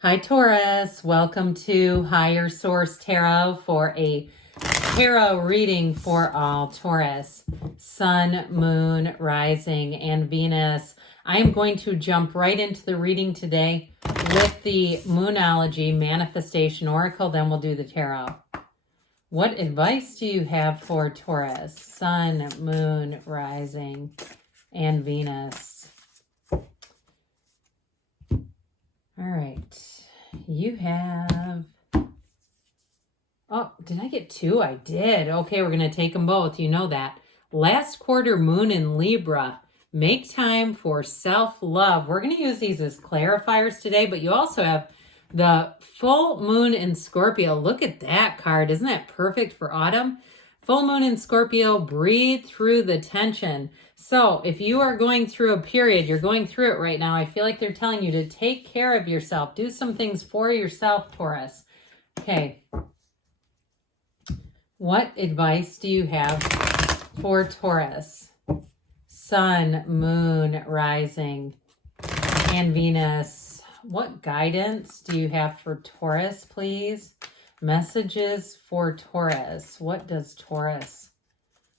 Hi, Taurus. Welcome to Higher Source Tarot for a tarot reading for all Taurus, Sun, Moon, Rising, and Venus. I am going to jump right into the reading today with the Moonology Manifestation Oracle. Then we'll do the tarot. What advice do you have for Taurus, Sun, Moon, Rising, and Venus? All right, you have, oh, did I get two? I did. Okay, we're going to take them both. You know that. Last quarter moon in Libra. Make time for self-love. We're going to use these as clarifiers today, but you also have the full moon in Scorpio. Look at that card. Isn't that perfect for autumn? Full moon in Scorpio, breathe through the tension. So if you are going through a period, you're going through it right now, I feel like they're telling you to take care of yourself. Do some things for yourself, Taurus. Okay. What advice do you have for Taurus? Sun, Moon, Rising, and Venus. What guidance do you have for Taurus, please? Messages for Taurus. What does Taurus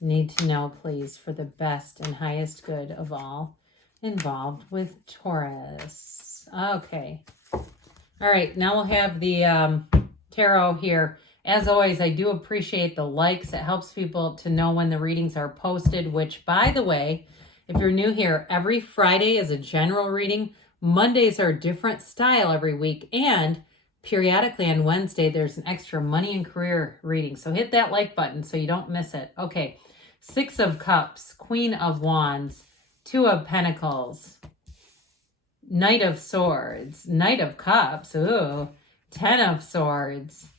need to know, please, for the best and highest good of all involved with Taurus? Okay. All right, now we'll have the tarot here. As always, I do appreciate the likes. It helps people to know when the readings are posted, which, by the way, if you're new here, every Friday is a general reading. Mondays are a different style every week, and periodically on Wednesday, there's an extra money and career reading. So hit that like button so you don't miss it. Okay, Six of Cups, Queen of Wands, Two of Pentacles, Knight of Swords, Knight of Cups, ooh, Ten of Swords,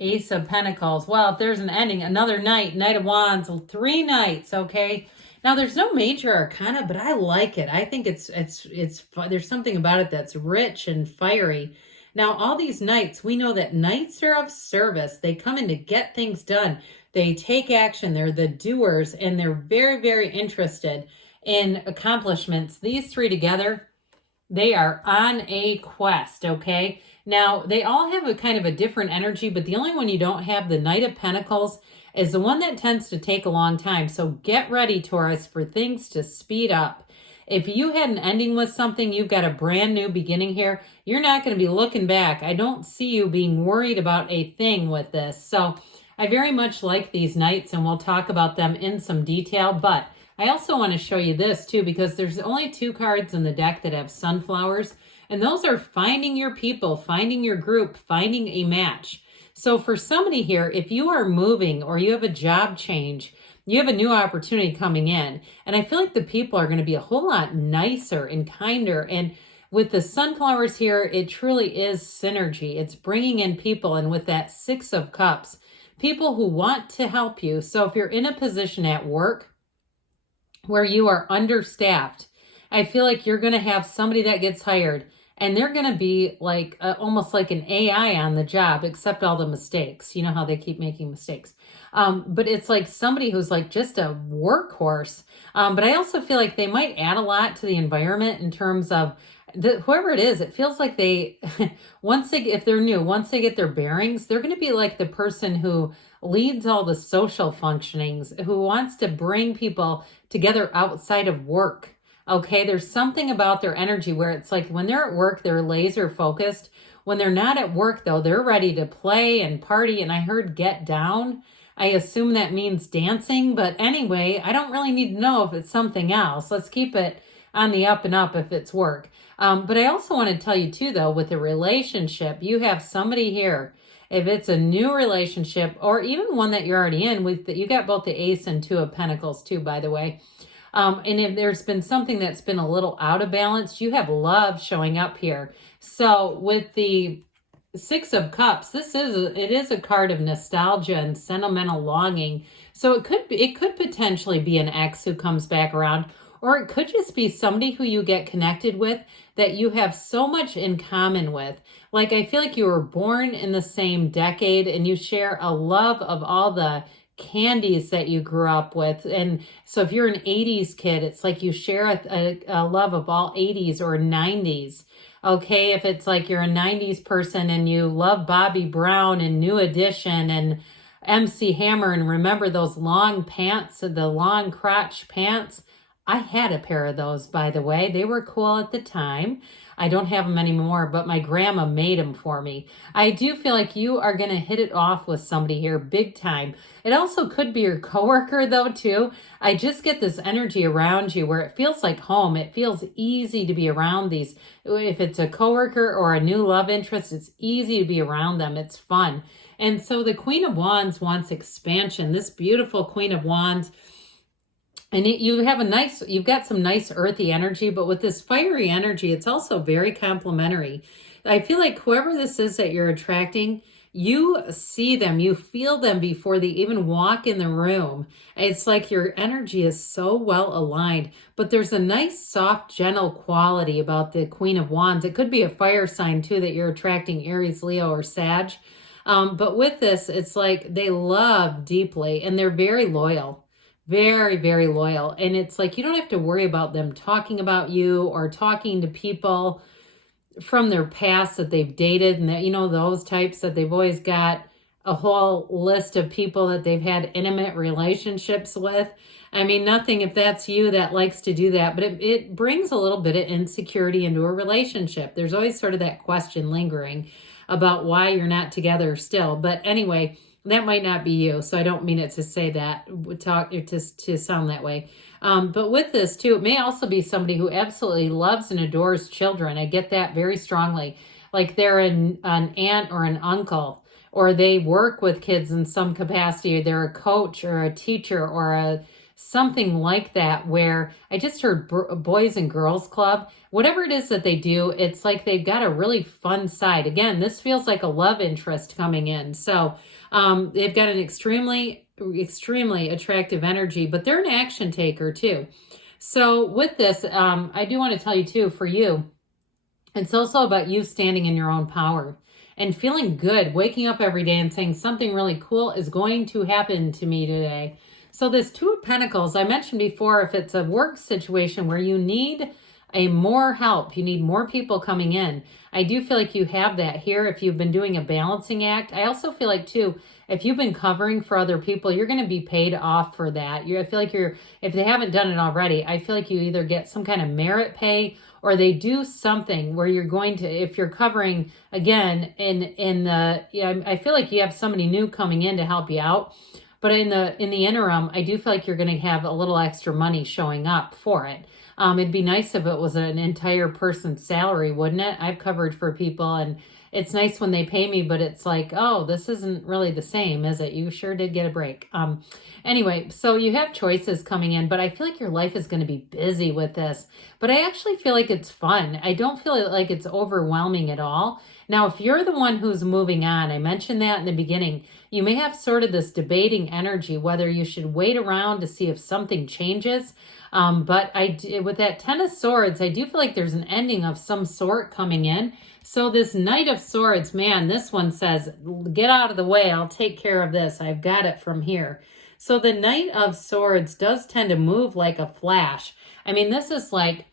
Ace of Pentacles. Well, if there's an ending, another Knight, Knight of Wands, three Knights, okay? Now, there's no major arcana, but I like it. I think it's there's something about it that's rich and fiery. Now, all these knights, we know that knights are of service. They come in to get things done. They take action. They're the doers, and they're very, very interested in accomplishments. These three together, they are on a quest, okay? Now, they all have a kind of a different energy, but the only one you don't have, the Knight of Pentacles, is the one that tends to take a long time. So get ready, Taurus, for things to speed up. If you had an ending with something, you've got a brand new beginning here. You're not going to be looking back. I don't see you being worried about a thing with this. So I very much like these Knights, and we'll talk about them in some detail. But I also want to show you this too, because there's only two cards in the deck that have sunflowers, and those are finding your people, finding your group, finding a match. So for somebody here, if you are moving or you have a job change, you have a new opportunity coming in, and I feel like the people are going to be a whole lot nicer and kinder. And with the sunflowers here, it truly is synergy. It's bringing in people, and with that Six of Cups, people who want to help you. So if you're in a position at work where you are understaffed, I feel like you're going to have somebody that gets hired, and they're going to be like almost like an AI on the job, except all the mistakes. You know how they keep making mistakes. But it's like somebody who's like just a workhorse. But I also feel like they might add a lot to the environment in terms of whoever it is. It feels like they, if they're new, once they get their bearings, they're going to be like the person who leads all the social functionings, who wants to bring people together outside of work. Okay, there's something about their energy where it's like when they're at work, they're laser focused. When they're not at work, though, they're ready to play and party. And I heard get down. I assume that means dancing. But anyway, I don't really need to know if it's something else. Let's keep it on the up and up if it's work. But I also want to tell you, too, though, with a relationship, you have somebody here. If it's a new relationship or even one that you're already in, you got both the Ace and Two of Pentacles, too, by the way. And if there's been something that's been a little out of balance, you have love showing up here. So with the Six of Cups, it is a card of nostalgia and sentimental longing. So it could potentially be an ex who comes back around, or it could just be somebody who you get connected with that you have so much in common with. Like, I feel like you were born in the same decade and you share a love of all the candies that you grew up with. And so if you're an 80s kid, it's like you share a love of all 80s or 90s. Okay, if it's like you're a 90s person and you love Bobby Brown and New Edition and MC Hammer, and remember those long pants, the long crotch pants. I had a pair of those, by the way. They were cool at the time. I don't have them anymore, but my grandma made them for me. I do feel like you are going to hit it off with somebody here big time. It also could be your coworker though too. I just get this energy around you where it feels like home. It feels easy to be around these. If it's a coworker or a new love interest, it's easy to be around them. It's fun. And so the Queen of Wands wants expansion. This beautiful Queen of Wands. And you've got some nice earthy energy, but with this fiery energy, it's also very complementary. I feel like whoever this is that you're attracting, you see them, you feel them before they even walk in the room. It's like your energy is so well aligned, but there's a nice, soft, gentle quality about the Queen of Wands. It could be a fire sign too that you're attracting, Aries, Leo, or Sag. But with this, it's like they love deeply and they're very loyal. Very, very loyal. And it's like you don't have to worry about them talking about you or talking to people from their past that they've dated, and that, you know, those types that they've always got a whole list of people that they've had intimate relationships with. I mean, nothing if that's you that likes to do that, but it brings a little bit of insecurity into a relationship. There's always sort of that question lingering about why you're not together still. But anyway, that might not be you, so I don't mean it to say that, to sound that way. But with this too, it may also be somebody who absolutely loves and adores children. I get that very strongly. Like they're an aunt or an uncle, or they work with kids in some capacity, or they're a coach or a teacher or something like that, where I just heard Boys and Girls Club. Whatever it is that they do, it's like they've got a really fun side. Again, this feels like a love interest coming in. So they've got an extremely attractive energy, but they're an action taker too. So with this, I do want to tell you too, for you, it's also about you standing in your own power and feeling good, waking up every day and saying something really cool is going to happen to me today. So this Two of Pentacles, I mentioned before, if it's a work situation where you need more help, you need more people coming in, I do feel like you have that here if you've been doing a balancing act. I also feel like too, if you've been covering for other people, you're going to be paid off for that. I feel like if they haven't done it already, I feel like you either get some kind of merit pay or they do something where you're going to, if you're covering again I feel like you have somebody new coming in to help you out. But in the interim, I do feel like you're going to have a little extra money showing up for it. It'd be nice if it was an entire person's salary, wouldn't it? I've covered for people and it's nice when they pay me, but it's like, oh, this isn't really the same, is it? You sure did get a break. Anyway, so you have choices coming in, but I feel like your life is going to be busy with this. But I actually feel like it's fun. I don't feel like it's overwhelming at all. Now, if you're the one who's moving on, I mentioned that in the beginning, you may have sort of this debating energy, whether you should wait around to see if something changes. But with that Ten of Swords, I do feel like there's an ending of some sort coming in. So this Knight of Swords, man, this one says, get out of the way. I'll take care of this. I've got it from here. So the Knight of Swords does tend to move like a flash. I mean, this is like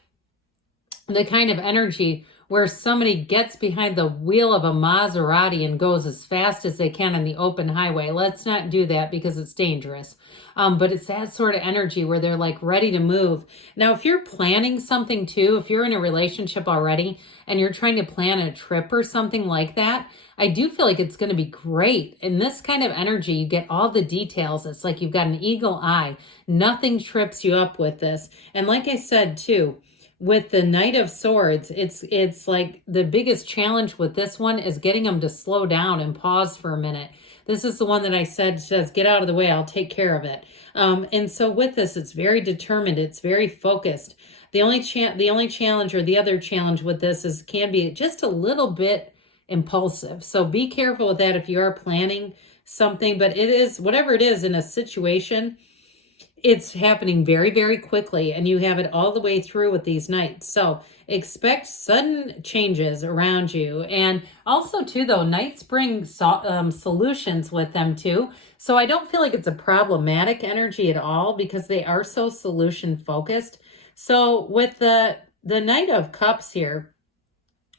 the kind of energy where somebody gets behind the wheel of a Maserati and goes as fast as they can on the open highway. Let's not do that because it's dangerous. But it's that sort of energy where they're like ready to move. Now, if you're planning something too, if you're in a relationship already and you're trying to plan a trip or something like that, I do feel like it's going to be great. In this kind of energy, you get all the details. It's like you've got an eagle eye. Nothing trips you up with this. And like I said too, with the Knight of Swords, it's like the biggest challenge with this one is getting them to slow down and pause for a minute. This is the one that I said says, get out of the way, I'll take care of it. And so with this, it's very determined, it's very focused. The only challenge or the other challenge with this can be just a little bit impulsive. So be careful with that if you are planning something, but it is, whatever it is in a situation, it's happening very, very quickly, and you have it all the way through with these Knights. So expect sudden changes around you. And also, too, though, Knights bring solutions with them, too. So I don't feel like it's a problematic energy at all because they are so solution-focused. So with the Knight of Cups here,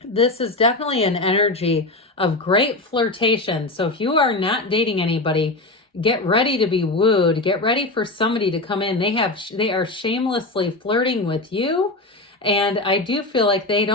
this is definitely an energy of great flirtation. So if you are not dating anybody, get ready to be wooed. Get ready for somebody to come in. They are shamelessly flirting with you. And I do feel like they're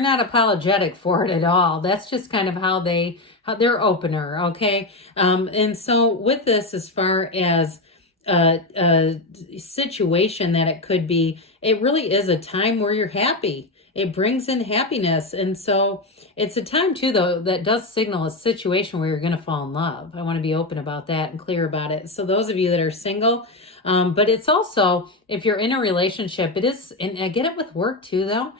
not apologetic for it at all. That's just kind of how their opener. Okay. And so with this, as far as a situation that it could be, it really is a time where you're happy. It brings in happiness. And so it's a time too, though, that does signal a situation where you're going to fall in love. I want to be open about that and clear about it. So those of you that are single, but it's also, if you're in a relationship, it is, and I get it with work too, though,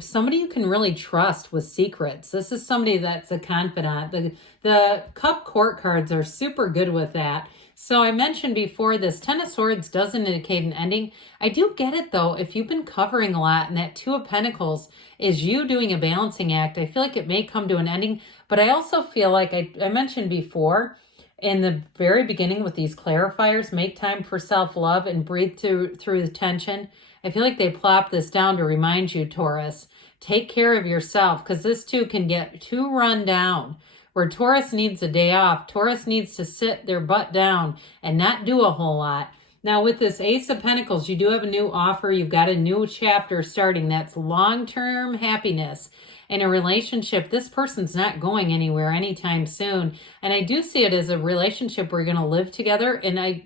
somebody you can really trust with secrets. This is somebody that's a confidant. The Cup Court cards are super good with that. So I mentioned before, this Ten of Swords doesn't indicate an ending. I do get it, though. If you've been covering a lot and that Two of Pentacles is you doing a balancing act, I feel like it may come to an ending. But I also feel like I mentioned before, in the very beginning with these clarifiers, make time for self-love and breathe through the tension. I feel like they plop this down to remind you, Taurus, take care of yourself, because this too can get too run down. Where Taurus needs a day off, Taurus needs to sit their butt down and not do a whole lot. Now with this Ace of Pentacles, you do have a new offer. You've got a new chapter starting. That's long-term happiness in a relationship. This person's not going anywhere anytime soon. And I do see it as a relationship where you're going to live together. And I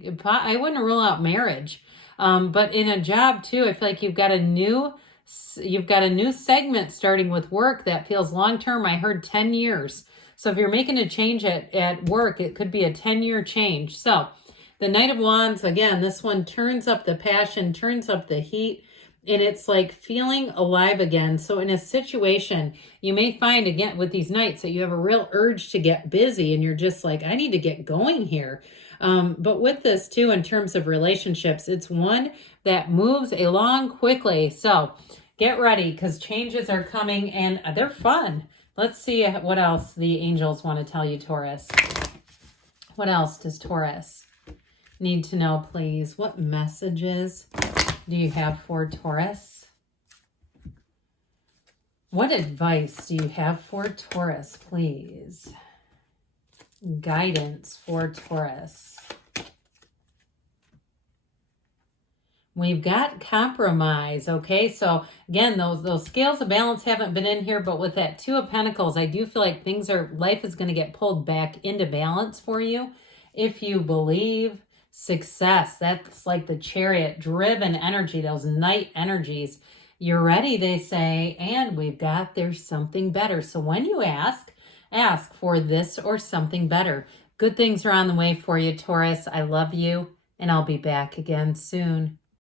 wouldn't rule out marriage. But in a job too, I feel like you've got a new segment starting with work that feels long-term. I heard 10 years. So if you're making a change at work, it could be a 10-year change. So the Knight of Wands, again, this one turns up the passion, turns up the heat, and it's like feeling alive again. So in a situation, you may find, again, with these Knights, that you have a real urge to get busy, and you're just like, I need to get going here. But with this too, in terms of relationships, it's one that moves along quickly. So get ready, because changes are coming, and they're fun. Let's see what else the angels want to tell you, Taurus. What else does Taurus need to know, please? What messages do you have for Taurus? What advice do you have for Taurus, please? Guidance for Taurus. We've got compromise, okay? So again, those scales of balance haven't been in here, but with that Two of Pentacles, I do feel like life is going to get pulled back into balance for you. If you believe success, that's like the Chariot driven energy, those Knight energies. You're ready, they say, and there's something better. So when you ask for this or something better. Good things are on the way for you, Taurus. I love you, and I'll be back again soon.